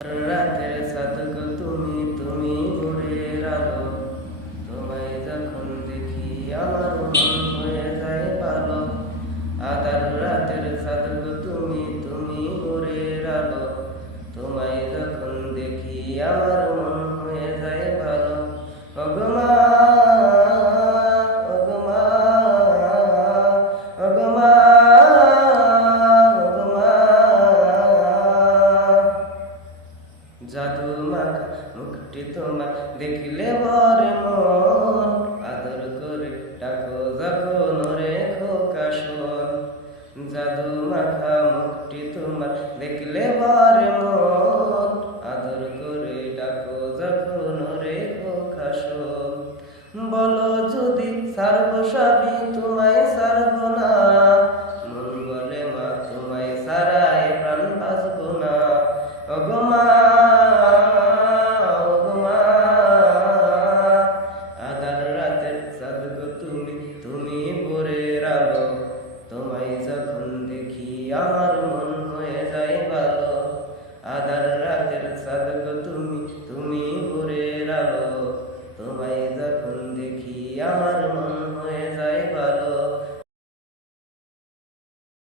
রাতের সাদগো তুমি তুমি ভোরের আলো, তোমায় যখন দেখি আমার মন হয়ে যায় ভালো। আধার রাতের সাদগো তুমি তুমি ভোরের আলো, তোমায় যখন দেখি আমার মন হয়ে যায় ভালো। ওগো মা, ওগো মা, ওগো মা, ওগো মা, জাদু মাখা মুখটি তোমার দেখলে বরে মন, আদর করে ডাকো যখন রে খোকা শোন। জাদু মাখা মুখটি তোমার দেখলে বরে মন, আদর করে ডাকো যখন রে খোকা শোন। বলো যদি সারব সবই তোমায় সারব না, মন বলে মা তোমায় সারায় প্রাণ বাঁচব না। ওগো মা, তুমি ভোরের আলো, তোমায় যখন দেখি আমার মন হয়ে যায় ভালো। আধার রাতের সাদগো তুমি তুমি ভোরের আলো, তোমায় যখন দেখি আমার মন